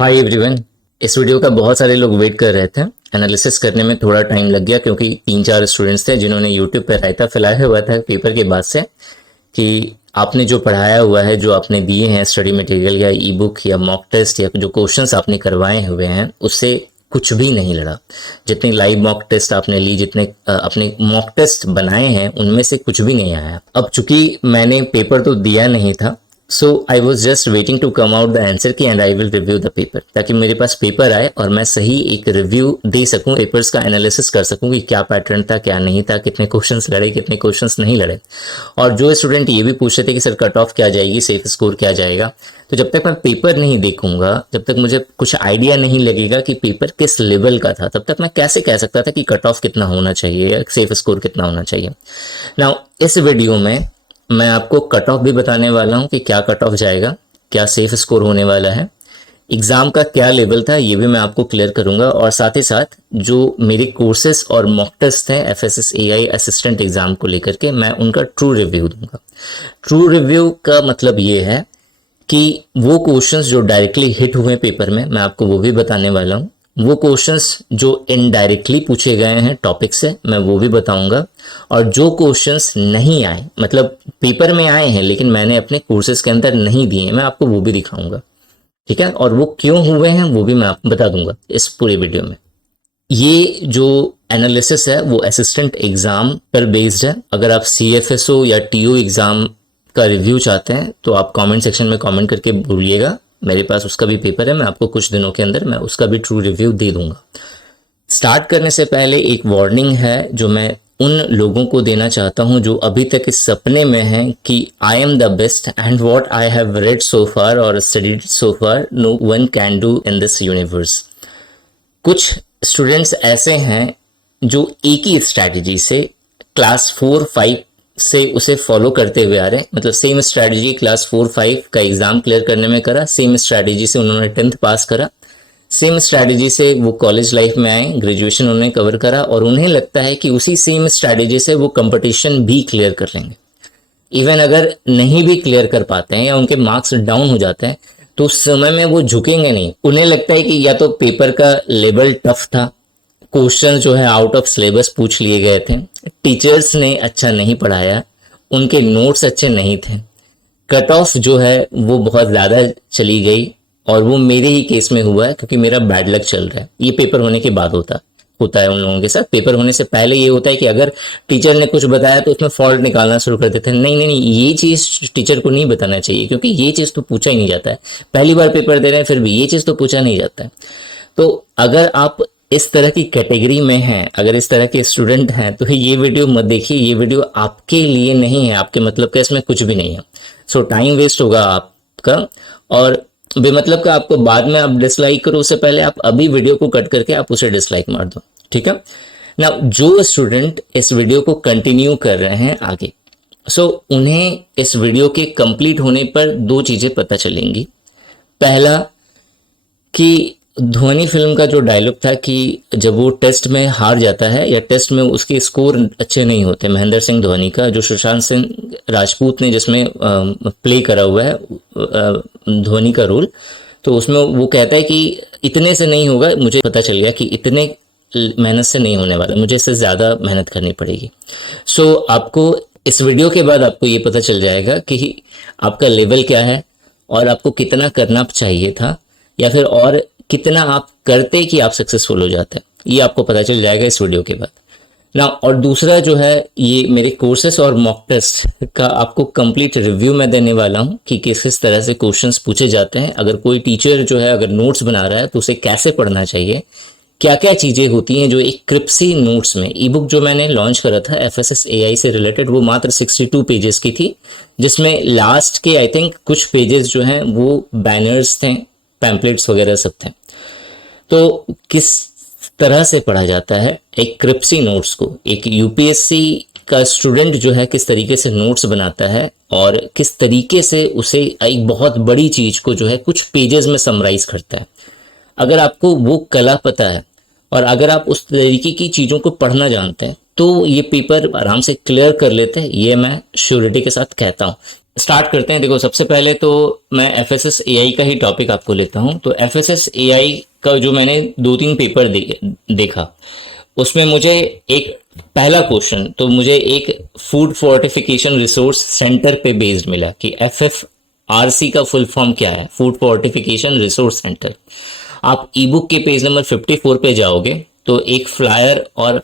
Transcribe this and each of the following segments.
Hi everyone. इस video का बहुत सारे लोग वेट कर रहे थे। एनालिसिस करने में थोड़ा टाइम लग गया क्योंकि 3-4 स्टूडेंट्स थे जिन्होंने यूट्यूब पर रायता फैलाया हुआ था पेपर के बाद से कि आपने जो पढ़ाया हुआ है, जो आपने दिए हैं स्टडी मटेरियल या ई बुक या मॉक टेस्ट या जो क्वेश्चंस आपने करवाए हुए हैं, उससे कुछ भी नहीं लड़ा। जितनी लाइव मॉक टेस्ट आपने ली, जितने अपने मॉक टेस्ट बनाए हैं, उनमें से कुछ भी नहीं आया। अब चूंकि मैंने पेपर तो दिया नहीं था, so I was just waiting to come out the answer की and I will review the paper, ताकि मेरे पास पेपर आए और मैं सही एक रिव्यू दे सकूं, पेपर्स का एनालिसिस कर सकूं कि क्या पैटर्न था, क्या नहीं था, कितने क्वेश्चंस लड़े, कितने क्वेश्चंस नहीं लड़े। और जो स्टूडेंट ये भी पूछ रहे थे कि सर कट ऑफ क्या जाएगी, सेफ स्कोर क्या जाएगा, तो जब तक मैं पेपर नहीं देखूंगा, जब तक मुझे कुछ आइडिया नहीं लगेगा कि पेपर किस लेवल का था, तब तक मैं कैसे कह सकता था कि कट ऑफ कितना होना चाहिए या सेफ स्कोर कितना होना चाहिए। नाउ इस वीडियो में मैं आपको कट ऑफ भी बताने वाला हूं कि क्या कट ऑफ जाएगा, क्या सेफ स्कोर होने वाला है, एग्जाम का क्या लेवल था ये भी मैं आपको क्लियर करूंगा, और साथ ही साथ जो मेरे कोर्सेस और मॉक टेस्ट हैं FSSAI असिस्टेंट एग्जाम को लेकर के, मैं उनका ट्रू रिव्यू दूंगा। ट्रू रिव्यू का मतलब ये है कि वो क्वेश्चंस जो डायरेक्टली हिट हुए पेपर में, मैं आपको वो भी बताने वाला हूँ। वो क्वेश्चंस जो इनडायरेक्टली पूछे गए हैं टॉपिक से, मैं वो भी बताऊंगा। और जो क्वेश्चंस नहीं आए, मतलब पेपर में आए हैं लेकिन मैंने अपने कोर्सेज के अंदर नहीं दिए, मैं आपको वो भी दिखाऊंगा। ठीक है, और वो क्यों हुए हैं वो भी मैं आपको बता दूंगा इस पूरे वीडियो में। ये जो एनालिसिस है वो असिस्टेंट एग्जाम पर बेस्ड है। अगर आप CFSO या TO एग्जाम का रिव्यू चाहते हैं तो आप कमेंट सेक्शन में कमेंट करके बोलिएगा, मेरे पास उसका भी पेपर है, मैं आपको कुछ दिनों के अंदर मैं उसका भी ट्रू रिव्यू दे दूंगा। स्टार्ट करने से पहले एक वार्निंग है जो मैं उन लोगों को देना चाहता हूं जो अभी तक इस सपने में हैं कि I am the best and what I have read so far और studied so far no one can do in this universe. कुछ स्टूडेंट्स ऐसे हैं जो एक ही स्ट्रैटेजी से क्लास 4-5 से उसे फॉलो करते हुए आ रहे हैं, मतलब सेम स्ट्रैटेजी क्लास 4-5 का एग्जाम क्लियर करने में करा, सेम स्ट्रैटेजी से उन्होंने 10th पास करा, सेम स्ट्रैटेजी से वो कॉलेज लाइफ में आए, ग्रेजुएशन उन्होंने कवर करा, और उन्हें लगता है कि उसी सेम स्ट्रैटेजी से वो कंपटीशन भी क्लियर कर लेंगे। इवन अगर नहीं भी क्लियर कर पाते हैं या उनके मार्क्स डाउन हो जाते हैं तो उस समय में वो झुकेंगे नहीं। उन्हें लगता है कि या तो पेपर का लेवल टफ था, क्वेश्चन जो है आउट ऑफ सिलेबस पूछ लिए गए थे, टीचर्स ने अच्छा नहीं पढ़ाया, उनके नोट्स अच्छे नहीं थे, कट ऑफ जो है वो बहुत ज़्यादा चली गई। और वो मेरे ही केस में हुआ है क्योंकि मेरा बैड लक चल रहा है। ये पेपर होने के बाद होता है उन लोगों के साथ। पेपर होने से पहले ये होता है कि अगर टीचर ने कुछ बताया तो उसमें फॉल्ट निकालना शुरू कर देते हैं। नहीं नहीं नहीं, ये चीज़ टीचर को नहीं बताना चाहिए क्योंकि ये चीज़ तो पूछा ही नहीं जाता है। पहली बार पेपर दे रहे हैं फिर भी ये चीज़ तो पूछा नहीं जाता है। तो अगर आप इस तरह की कैटेगरी में हैं, अगर इस तरह के स्टूडेंट हैं, तो ये वीडियो मत देखिए। ये वीडियो आपके लिए नहीं है, आपके मतलब का इसमें कुछ भी नहीं है। सो टाइम वेस्ट होगा आपका, और बेमतलब का आपको बाद में आप डिसलाइक करो उससे पहले आप अभी वीडियो को कट करके आप उसे डिसलाइक मार दो। ठीक है ना। जो स्टूडेंट इस वीडियो को कंटिन्यू कर रहे हैं आगे, उन्हें इस वीडियो के कंप्लीट होने पर दो चीजें पता चलेंगी। पहला कि धोनी फिल्म का जो डायलॉग था कि जब वो टेस्ट में हार जाता है या टेस्ट में उसके स्कोर अच्छे नहीं होते, महेंद्र सिंह धोनी का, जो सुशांत सिंह राजपूत ने जिसमें प्ले करा हुआ है धोनी का रोल, तो उसमें वो कहता है कि इतने से नहीं होगा, मुझे पता चल गया कि इतने मेहनत से नहीं होने वाला, मुझे इससे ज़्यादा मेहनत करनी पड़ेगी। आपको इस वीडियो के बाद आपको ये पता चल जाएगा कि आपका लेवल क्या है और आपको कितना करना चाहिए था, या फिर और कितना आप करते कि आप सक्सेसफुल हो जाते हैं, ये आपको पता चल जाएगा इस वीडियो के बाद ना। और दूसरा जो है, ये मेरे कोर्सेस और मॉक टेस्ट का आपको कंप्लीट रिव्यू मैं देने वाला हूं कि किस तरह से क्वेश्चंस पूछे जाते हैं। अगर कोई टीचर जो है अगर नोट्स बना रहा है तो उसे कैसे पढ़ना चाहिए, क्या क्या चीज़ें होती हैं जो एक क्रिप्सी नोट्स में, ई बुक जो मैंने लॉन्च करा था FSSAI से रिलेटेड, वो मात्र 62 पेजेस की थी, जिसमें लास्ट के आई थिंक कुछ पेजेस जो हैं वो बैनर्स थे, पैम्पलेट्स वगैरह सब थे। तो किस तरह से पढ़ा जाता है एक क्रिप्सी नोट्स को, एक UPSC का स्टूडेंट जो है किस तरीके से नोट्स बनाता है और किस तरीके से उसे एक बहुत बड़ी चीज को जो है कुछ पेजेस में समराइज करता है। अगर आपको वो कला पता है और अगर आप उस तरीके की चीज़ों को पढ़ना जानते हैं तो ये पेपर आराम से क्लियर कर लेते हैं, ये मैं श्योरिटी के साथ कहता हूँ। स्टार्ट करते हैं। देखो, सबसे पहले तो मैं एफएसएस एआई का ही टॉपिक आपको लेता हूं। तो एफएसएस एआई का जो मैंने दो तीन पेपर देखा, उसमें मुझे एक पहला क्वेश्चन तो मुझे एक फूड फोर्टिफिकेशन रिसोर्स सेंटर पे बेस्ड मिला कि एफएफआरसी का फुल फॉर्म क्या है, फूड फोर्टिफिकेशन रिसोर्स सेंटर। आप ई बुक के पेज नंबर 54 पे जाओगे तो एक फ्लायर और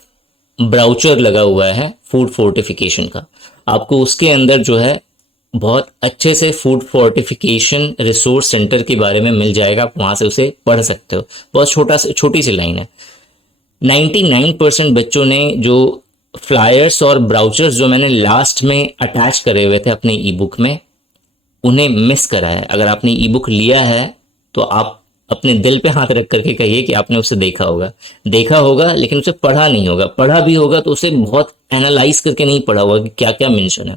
ब्राउचर लगा हुआ है फूड फोर्टिफिकेशन का। आपको उसके अंदर जो है बहुत अच्छे से फूड फोर्टिफिकेशन रिसोर्स सेंटर के बारे में मिल जाएगा, आप वहां से उसे पढ़ सकते हो। बहुत छोटी सी लाइन है। 99% बच्चों ने जो फ्लायर्स और ब्राउचर्स जो मैंने लास्ट में अटैच करे हुए थे अपने ई बुक में, उन्हें मिस करा है। अगर आपने ई बुक लिया है तो आप अपने दिल पे हाथ रख करके कहिए कि आपने उसे देखा होगा लेकिन उसे पढ़ा नहीं होगा। पढ़ा भी होगा तो उसे बहुत एनालाइज करके नहीं पढ़ा होगा कि क्या क्या मेंशन है।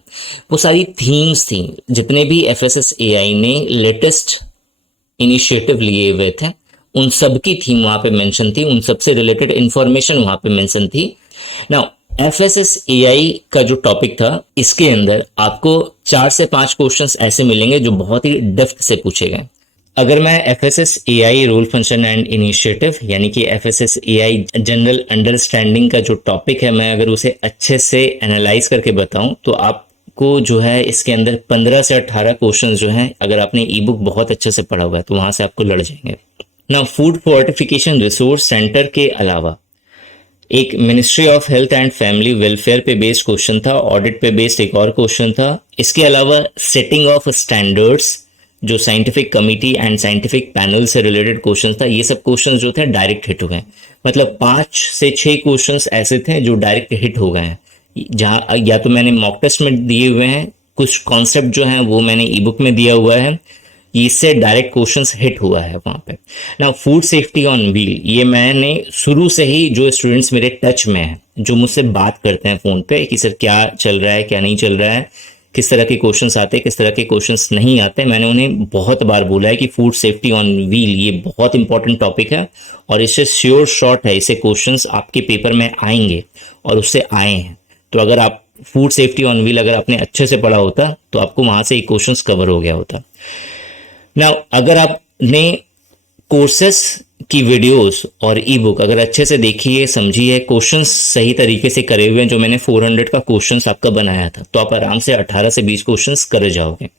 वो सारी थीम्स थी, जितने भी एफएसएस एआई ने लेटेस्ट इनिशिएटिव लिए हुए थे उन सब की थीम वहां पे मेंशन थी, उन सबसे रिलेटेड इंफॉर्मेशन वहां पे मेंशन थी। नाउ एफएसएस एआई का जो टॉपिक था, इसके अंदर आपको 4 से 5 क्वेश्चंस ऐसे मिलेंगे जो बहुत ही डेप्थ से पूछे गए। अगर मैं FSS AI role function and initiative यानी कि एफएसएस एआई जनरल अंडरस्टैंडिंग का जो टॉपिक है, मैं अगर उसे अच्छे से एनालाइज करके बताऊं तो आपको जो है इसके अंदर 15 से 18 क्वेश्चन जो हैं, अगर आपने ई बुक बहुत अच्छे से पढ़ा हुआ है तो वहां से आपको लड़ जाएंगे। ना फूड फोर्टिफिकेशन रिसोर्स सेंटर के अलावा एक ministry of health and family welfare पे बेस्ड क्वेश्चन था, ऑडिट पे बेस्ड एक और क्वेश्चन था। इसके अलावा सेटिंग ऑफ स्टैंडर्ड्स जो scientific committee and scientific panel से रिलेटेड क्वेश्चन था, ये सब क्वेश्चन जो थे डायरेक्ट हिट हो गए। मतलब 5 से 6 क्वेश्चन ऐसे थे जो डायरेक्ट हिट हो गए हैं, जहां या तो मैंने मॉक टेस्ट में दिए हुए हैं, कुछ कॉन्सेप्ट जो है वो मैंने ई बुक में दिया हुआ है, इससे डायरेक्ट क्वेश्चंस हिट हुआ है वहां पे। ना फूड सेफ्टी ऑन व्हील, ये मैंने शुरू से ही जो स्टूडेंट्स मेरे टच में हैं, जो मुझसे बात करते हैं फोन पे कि सर क्या चल रहा है क्या नहीं चल रहा है, किस तरह के क्वेश्चंस आते हैं किस तरह के क्वेश्चंस नहीं आते, मैंने उन्हें बहुत बार बोला है कि फूड सेफ्टी ऑन व्हील ये बहुत इंपॉर्टेंट टॉपिक है और इससे श्योर शॉट है इसे क्वेश्चंस आपके पेपर में आएंगे और उससे आए हैं। तो अगर आप फूड सेफ्टी ऑन व्हील अगर आपने अच्छे से पढ़ा होता तो आपको वहां से एक क्वेश्चन कवर हो गया होता। ना अगर आपने कोर्सेस की वीडियोस और ई बुक अगर अच्छे से देखी है समझी है, क्वेश्चंस सही तरीके से करे हुए हैं, जो मैंने 400 का क्वेश्चंस आपका बनाया था, तो आप आराम से 18 से 20 क्वेश्चंस कर जाओगे।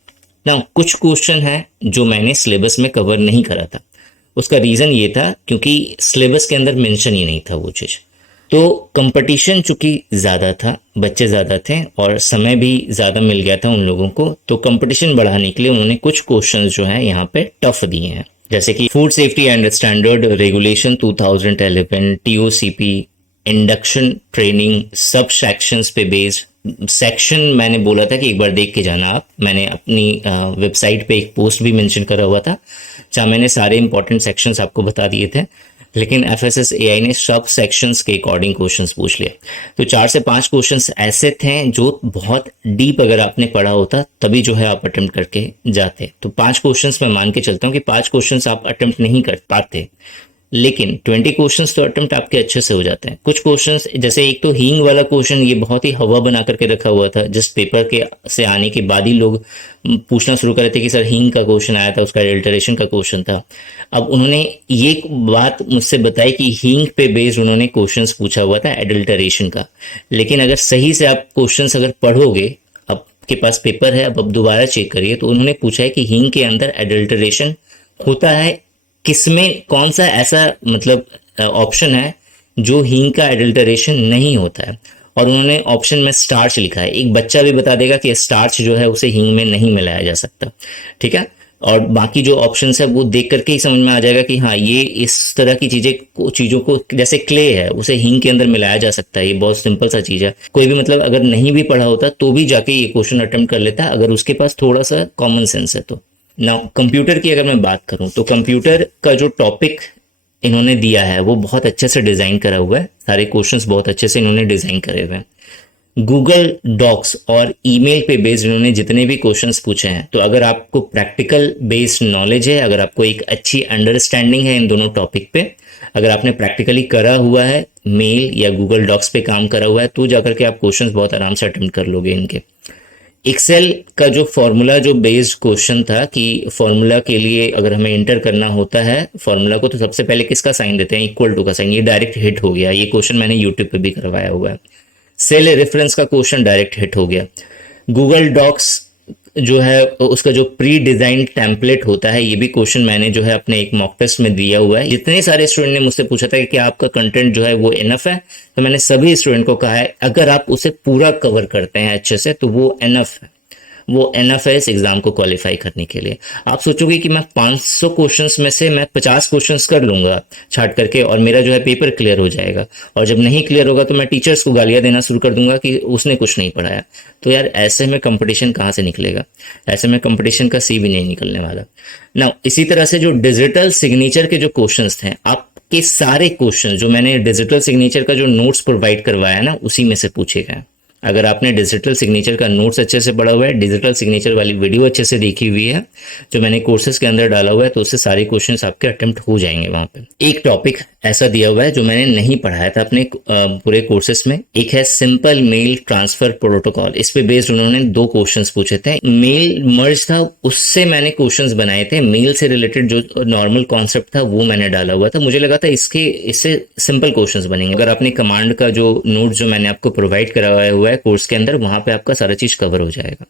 ना कुछ क्वेश्चन है जो मैंने सिलेबस में कवर नहीं करा था, उसका रीज़न ये था क्योंकि सिलेबस के अंदर मेंशन ही नहीं था वो चीज़। तो कंपटीशन चूंकि ज़्यादा था, बच्चे ज़्यादा थे और समय भी ज़्यादा मिल गया था उन लोगों को, तो कंपटीशन बढ़ाने के लिए उन्होंने कुछ क्वेश्चन जो है यहाँ पे टफ दिए हैं, जैसे कि food safety and standard regulation 2011, TOCP, induction training, सब सेक्शंस पे बेस्ड। सेक्शन मैंने बोला था कि एक बार देख के जाना आप, मैंने अपनी वेबसाइट पे एक पोस्ट भी मेंशन करा हुआ था जहाँ मैंने सारे इंपॉर्टेंट सेक्शंस आपको बता दिए थे, लेकिन एफएसएस एआई ने सब सेक्शंस के अकॉर्डिंग क्वेश्चंस पूछ लिए। तो 4 से 5 क्वेश्चंस ऐसे थे जो बहुत डीप अगर आपने पढ़ा होता तभी जो है आप अटेम्प्ट करके जाते। तो 5 क्वेश्चंस मैं मान के चलता हूँ कि 5 क्वेश्चंस आप अटेम्प्ट नहीं कर पाते, लेकिन 20 क्वेश्चंस तो अटेम्प्ट आपके अच्छे से हो जाते हैं। कुछ क्वेश्चंस जैसे एक तो हींग वाला क्वेश्चन, ये बहुत ही हवा बना करके रखा हुआ था, जिस पेपर के से आने के बाद ही लोग पूछना शुरू कर रहे थे कि सर हींग का क्वेश्चन आया था, उसका एडल्टरेशन का क्वेश्चन था। अब उन्होंने ये बात मुझसे बताई कि हींग पे बेस्ड उन्होंने क्वेश्चंस पूछा हुआ था एडल्टरेशन का, लेकिन अगर सही से आप क्वेश्चंस अगर पढ़ोगे, आपके पास पेपर है, अब दोबारा चेक करिए, तो उन्होंने पूछा है कि हींग के अंदर एडल्टरेशन होता है किसमें, कौन सा ऐसा मतलब ऑप्शन है जो हींग का एडल्टरेशन नहीं होता है, और उन्होंने ऑप्शन में स्टार्च लिखा है। एक बच्चा भी बता देगा कि स्टार्च जो है उसे हींग में नहीं मिलाया जा सकता, ठीक है। और बाकी जो ऑप्शंस है वो देख करके ही समझ में आ जाएगा कि हाँ ये इस तरह की चीज़ों को जैसे क्ले है उसे हींग के अंदर मिलाया जा सकता है, ये बहुत सिंपल सा चीज़ है। कोई भी मतलब अगर नहीं भी पढ़ा होता तो भी जाके ये क्वेश्चन अटेम्प्ट कर लेता है अगर उसके पास थोड़ा सा कॉमन सेंस है तो। ना कंप्यूटर की अगर मैं बात करूं तो कंप्यूटर का जो टॉपिक इन्होंने दिया है वो बहुत अच्छे से डिज़ाइन करा हुआ है, सारे क्वेश्चंस बहुत अच्छे से इन्होंने डिज़ाइन करे हुए हैं। गूगल डॉक्स और ईमेल पे बेस्ड इन्होंने जितने भी क्वेश्चंस पूछे हैं, तो अगर आपको प्रैक्टिकल बेस्ड नॉलेज है, अगर आपको एक अच्छी अंडरस्टैंडिंग है इन दोनों टॉपिक पे, अगर आपने प्रैक्टिकली करा हुआ है, मेल या गूगल डॉक्स पे काम करा हुआ है, तो जाकर के आप क्वेश्चंस बहुत आराम से अटेम्प्ट कर लोगे इनके। एक्सेल का जो फॉर्मूला जो बेस्ड क्वेश्चन था कि फॉर्मूला के लिए अगर हमें इंटर करना होता है फॉर्मूला को, तो सबसे पहले किसका साइन देते हैं, इक्वल टू का साइन। ये डायरेक्ट हिट हो गया, ये क्वेश्चन मैंने यूट्यूब पे भी करवाया हुआ है। सेल रेफरेंस का क्वेश्चन डायरेक्ट हिट हो गया। गूगल डॉक्स जो है उसका जो प्री डिजाइन टेम्पलेट होता है, ये भी क्वेश्चन मैंने जो है अपने एक मॉक टेस्ट में दिया हुआ है। जितने सारे स्टूडेंट ने मुझसे पूछा था कि क्या आपका कंटेंट जो है वो इनफ है, तो मैंने सभी स्टूडेंट को कहा है अगर आप उसे पूरा कवर करते हैं अच्छे से तो वो इनफ है, वो एनएफ है इस एग्जाम को क्वालिफाई करने के लिए। आप सोचोगे कि मैं 500 क्वेश्चंस में से मैं 50 क्वेश्चंस कर लूंगा छाट करके और मेरा जो है पेपर क्लियर हो जाएगा, और जब नहीं क्लियर होगा तो मैं टीचर्स को गालियां देना शुरू कर दूंगा कि उसने कुछ नहीं पढ़ाया। तो यार ऐसे में कंपटीशन कहाँ से निकलेगा, ऐसे में कंपटीशन का सी भी नहीं निकलने वाला ना। इसी तरह से जो डिजिटल सिग्नेचर के जो क्वेश्चंस थे, आपके सारे क्वेश्चन जो मैंने डिजिटल सिग्नेचर का जो नोट्स प्रोवाइड करवाया ना उसी में से पूछे गए। अगर आपने डिजिटल सिग्नेचर का नोट्स अच्छे से पढ़ा हुआ है, डिजिटल सिग्नेचर वाली वीडियो अच्छे से देखी हुई है जो मैंने कोर्सेज के अंदर डाला हुआ है, तो उससे सारे क्वेश्चंस आपके अटेम्प्ट हो जाएंगे वहां पे। एक टॉपिक ऐसा दिया हुआ है जो मैंने नहीं पढ़ाया था अपने पूरे कोर्सेज में, एक है सिंपल मेल ट्रांसफर प्रोटोकॉल। इस पे बेस्ड उन्होंने 2 क्वेश्चंस पूछे थे। मेल मर्ज था, उससे मैंने क्वेश्चंस बनाए थे। मेल से रिलेटेड जो नॉर्मल कॉन्सेप्ट था वो मैंने डाला हुआ था। मुझे लगा था इससे सिंपल क्वेश्चंस बनेंगे। अगर आपने कमांड का जो नोट जो मैंने आपको प्रोवाइड करवाया हुआ है कोर्स के अंदर, वहां पे आपका सारा चीज कवर हो जाएगा।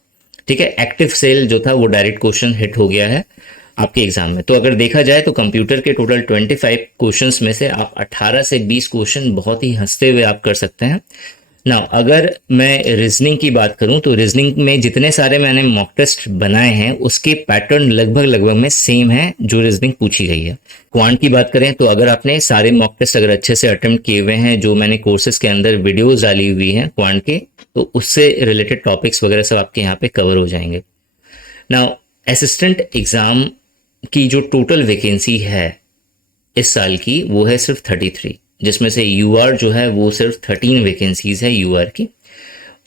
ठीक है। एक्टिव सेल जो था वो डायरेक्ट क्वेश्चन हिट हो गया है आपके एग्जाम में। तो अगर देखा जाए तो कंप्यूटर के टोटल 25 क्वेश्चंस में से आप 18 से 20 क्वेश्चन बहुत ही हंसते हुए आप कर सकते हैं ना। अगर मैं रीजनिंग की बात करूं तो रीजनिंग में जितने सारे मैंने मॉक टेस्ट बनाए हैं उसके पैटर्न लगभग में सेम है जो रीजनिंग पूछी गई है। क्वांट की बात करें तो अगर आपने सारे मॉक टेस्ट अगर अच्छे से अटेम्प्ट किए हुए हैं, जो मैंने कोर्सेज के अंदर वीडियोस डाली हुई हैं क्वांट के, तो उससे रिलेटेड टॉपिक्स वगैरह सब आपके यहाँ पे कवर हो जाएंगे। नाउ असिस्टेंट एग्जाम की जो टोटल वैकेंसी है इस साल की वो है सिर्फ 33, जिसमें से यूआर जो है वो सिर्फ 13 वैकेंसीज है यूआर की।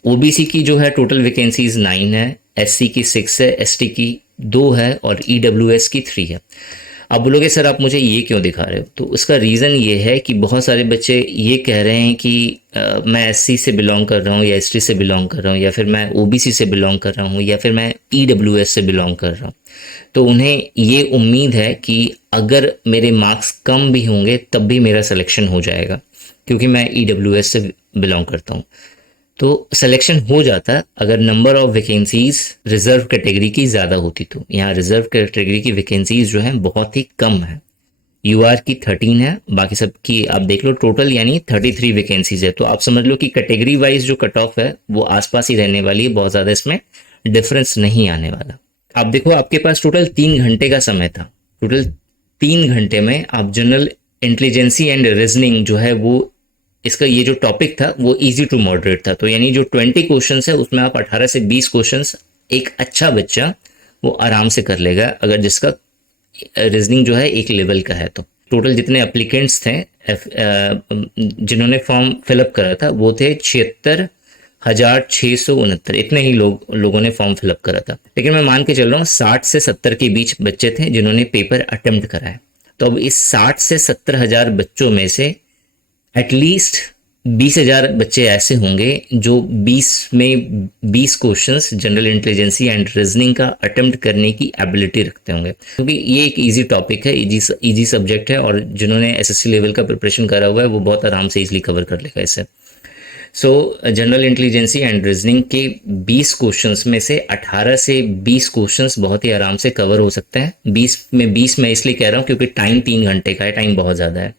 ओबीसी की जो है टोटल वैकेंसीज 9 है, एससी की 6 है, एसटी की 2 है और ईडब्ल्यूएस की 3 है। आप बोलोगे सर आप मुझे ये क्यों दिखा रहे हो, तो उसका रीज़न ये है कि बहुत सारे बच्चे ये कह रहे हैं कि मैं एससी से बिलोंग कर रहा हूँ या एसटी से बिलोंग कर रहा हूँ या फिर मैं ओबीसी से बिलोंग कर रहा हूँ या फिर मैं ईडब्ल्यूएस से बिलोंग कर रहा हूँ। तो उन्हें ये उम्मीद है कि अगर मेरे मार्क्स कम भी होंगे तब भी मेरा सिलेक्शन हो जाएगा क्योंकि मैं ईडब्ल्यूएस से बिलोंग करता हूँ। तो सिलेक्शन हो जाता अगर number of vacancies reserve category की ज़्यादा होती। तो यहाँ रिजर्व कैटेगरी की वैकेंसीज जो है बहुत ही कम है। यूआर की 13 है, बाकी सब की आप देख लो टोटल यानी 33 वैकेंसीज है। तो आप समझ लो कि कैटेगरी वाइज जो कट ऑफ है वो आसपास ही रहने वाली है, बहुत ज़्यादा इसमें डिफरेंस नहीं आने वाला। आप देखो आपके पास टोटल 3 घंटे का समय था। टोटल 3 घंटे में आप जनरल इंटेलिजेंसी एंड रीजनिंग जो है वो इसका ये जो टॉपिक था वो इजी टू मॉडरेट था। तो यानी जो 20 क्वेश्चंस है उसमें आप 18 से 20 क्वेश्चंस एक अच्छा बच्चा वो आराम से कर लेगा अगर जिसका रीजनिंग जो है एक लेवल का है। तो टोटल जितने एप्लीकेंट्स थे जिन्होंने फॉर्म फिलअप करा था वो थे 76,669। इतने ही लोगों ने फॉर्म फिलअप करा था। लेकिन मैं मान के चल रहा हूँ 60 से 70 के बीच बच्चे थे जिन्होंने पेपर अटेम्प्ट करा है। तो अब इस 60 से 70 हजार बच्चों में से एटलीस्ट 20,000 बच्चे ऐसे होंगे जो 20 में 20 questions general intelligence and reasoning का अटेम्प्ट करने की एबिलिटी रखते होंगे, क्योंकि ये एक इजी टॉपिक है, इजी सब्जेक्ट है और जिन्होंने एसएससी लेवल का प्रिपरेशन करा हुआ है वो बहुत आराम से इजीली कवर कर लेगा इसे। So general intelligence and reasoning के 20 क्वेश्चंस में से 18 से 20 क्वेश्चंस बहुत ही आराम से कवर हो सकते हैं। 20 में 20 मैं इसलिए कह रहा हूँ क्योंकि टाइम 3 घंटे का है, टाइम बहुत ज़्यादा है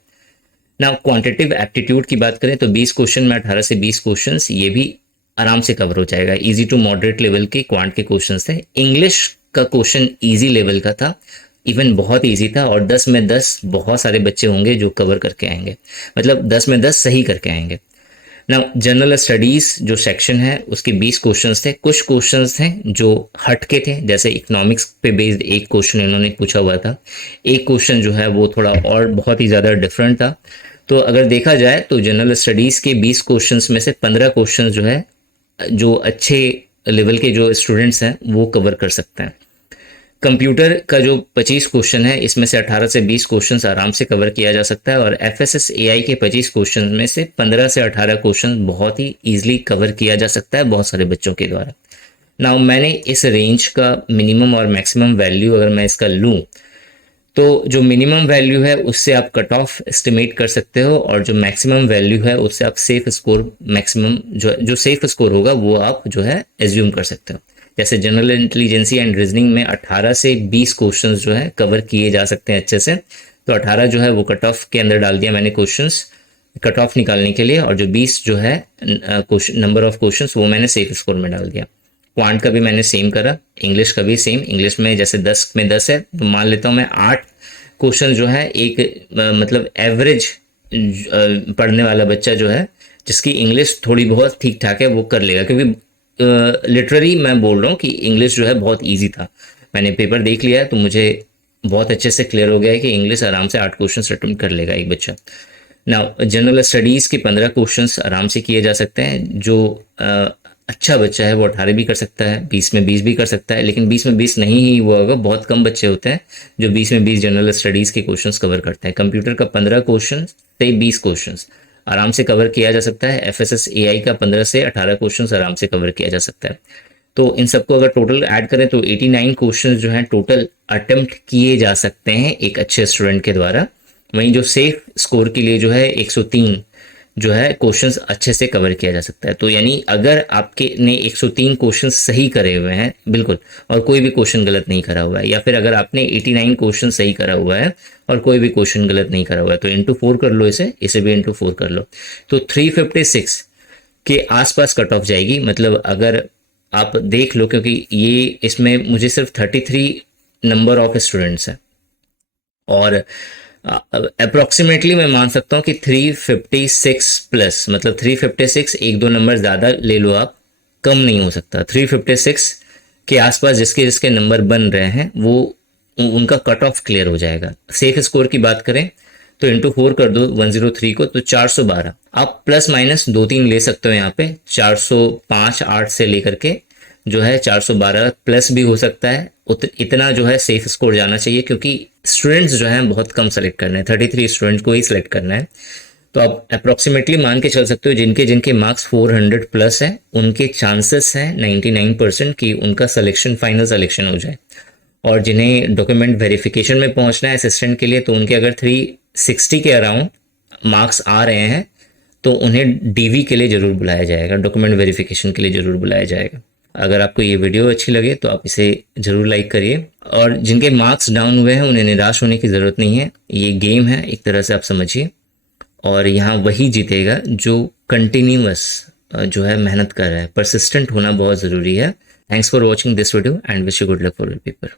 ना। क्वांटिटेटिव एप्टीट्यूड की बात करें तो 20 क्वेश्चन में 18 से 20 क्वेश्चंस ये भी आराम से कवर हो जाएगा। इजी टू मॉडरेट लेवल के क्वांट के क्वेश्चंस थे। इंग्लिश का क्वेश्चन इजी लेवल का था, इवन बहुत इजी था और 10 में 10 बहुत सारे बच्चे होंगे जो कवर करके आएंगे, मतलब 10 में 10 सही करके आएंगे ना। जनरल स्टडीज जो सेक्शन है उसके 20 क्वेश्चंस थे। कुछ क्वेश्चंस थे जो हटके थे, जैसे इकोनॉमिक्स पे बेस्ड एक क्वेश्चन इन्होंने पूछा हुआ था। एक क्वेश्चन जो है वो थोड़ा और बहुत ही ज़्यादा डिफरेंट था। तो अगर देखा जाए तो जनरल स्टडीज़ के 20 क्वेश्चंस में से 15 क्वेश्चंस जो है जो अच्छे लेवल के जो स्टूडेंट्स हैं वो कवर कर सकते हैं। कंप्यूटर का जो 25 क्वेश्चन है इसमें से 18 से 20 क्वेश्चन आराम से कवर किया जा सकता है और एफएसएसएआई के 25 क्वेश्चन में से 15 से 18 क्वेश्चन बहुत ही ईजिली कवर किया जा सकता है बहुत सारे बच्चों के द्वारा। नाउ मैंने इस रेंज का मिनिमम और मैक्सिमम वैल्यू अगर मैं इसका लूँ तो जो मिनिमम वैल्यू है उससे आप कट ऑफ एस्टिमेट कर सकते हो, और जो मैक्सिमम वैल्यू है उससे आप सेफ स्कोर मैक्सिमम जो सेफ स्कोर होगा वो आप जो है एज्यूम कर सकते हो। जैसे जनरल इंटेलिजेंसी एंड रीजनिंग में 18 से 20 क्वेश्चंस जो है कवर किए जा सकते हैं अच्छे से, तो 18 जो है वो कट ऑफ के अंदर डाल दिया मैंने क्वेश्चंस कट ऑफ निकालने के लिए, और जो 20 जो है नंबर ऑफ क्वेश्चंस वो मैंने सेफ स्कोर में डाल दिया। क्वांट का भी मैंने सेम करा, इंग्लिश का भी सेम। इंग्लिश में जैसे 10 में 10 है तो मान लेता हूँ मैं 8 क्वेश्चन जो है एक मतलब एवरेज पढ़ने वाला बच्चा जो है जिसकी इंग्लिश थोड़ी बहुत ठीक ठाक है वो कर लेगा, क्योंकि लिटरली मैं बोल रहा हूँ कि इंग्लिश जो है बहुत ईजी था। मैंने पेपर देख लिया है तो मुझे बहुत अच्छे से क्लियर हो गया है कि इंग्लिश आराम से 8 क्वेश्चन अटेम्प्ट कर लेगा एक बच्चा। नाउ जनरल स्टडीज़ के 15 क्वेश्चंस आराम से किए जा सकते हैं। जो अच्छा बच्चा है वो 18 भी कर सकता है, 20 में 20 भी कर सकता है, लेकिन 20 में 20 नहीं ही हुआ होगा। बहुत कम बच्चे होते हैं जो 20 में 20 जनरल स्टडीज़ के क्वेश्चंस कवर करते हैं। कंप्यूटर का 15 क्वेश्चन से 20 क्वेश्चंस आराम से कवर किया जा सकता है। एफएसएस एआई का 15 से 18 क्वेश्चंस आराम से कवर किया जा सकता है। तो इन सबको अगर टोटल ऐड करें तो 89 क्वेश्चंस जो हैं टोटल अटेम्प्ट किए जा सकते हैं एक अच्छे स्टूडेंट के द्वारा। वहीं जो सेफ स्कोर के लिए जो है 103 जो है क्वेश्चंस अच्छे से कवर किया जा सकता है। तो यानी अगर आपके ने 103 क्वेश्चन सही करे हुए हैं बिल्कुल, और कोई भी क्वेश्चन गलत नहीं करा हुआ है, या फिर अगर आपने 89 क्वेश्चन सही करा हुआ है और कोई भी क्वेश्चन गलत नहीं करा हुआ है, तो इंटू 4 कर लो, इसे भी इंटू 4 कर लो, तो 356 के आसपास कट ऑफ जाएगी। मतलब अगर आप देख लो, क्योंकि ये इसमें मुझे सिर्फ 33 नंबर ऑफ स्टूडेंट्स है, और अप्रोक्सीमेटली मैं मान सकता हूँ कि 356 प्लस, मतलब 356 एक दो नंबर ज़्यादा ले लो आप, कम नहीं हो सकता। 356 के आसपास जिसके जिसके नंबर बन रहे हैं वो उनका कट ऑफ क्लियर हो जाएगा। सेफ स्कोर की बात करें तो इंटू 4 कर दो 103 को, तो 412। आप प्लस माइनस 2-3 ले सकते हो यहाँ पे, 405 8 से लेकर के जो है 412 प्लस भी हो सकता है। इतना जो है सेफ स्कोर जाना चाहिए, क्योंकि स्टूडेंट्स जो हैं बहुत कम सेलेक्ट करने हैं, 33 स्टूडेंट्स को ही सिलेक्ट करना है। तो आप अप्रोक्सीमेटली मान के चल सकते हो जिनके जिनके मार्क्स 400 प्लस हैं उनके चांसेस हैं 99% कि उनका सिलेक्शन फाइनल सिलेक्शन हो जाए। और जिन्हें डॉक्यूमेंट वेरिफिकेशन में पहुंचना है असिस्टेंट के लिए, तो उनके अगर 360 के अराउंड मार्क्स आ रहे हैं तो उन्हें डीवी के लिए ज़रूर बुलाया जाएगा, डॉक्यूमेंट वेरिफिकेशन के लिए ज़रूर बुलाया जाएगा। अगर आपको ये वीडियो अच्छी लगे तो आप इसे ज़रूर लाइक करिए, और जिनके मार्क्स डाउन हुए हैं उन्हें निराश होने की ज़रूरत नहीं है। ये गेम है एक तरह से, आप समझिए, और यहाँ वही जीतेगा जो कंटिन्यूअस जो है मेहनत कर रहा है। परसिस्टेंट होना बहुत ज़रूरी है। Thanks for watching this video and wish you good luck for your paper.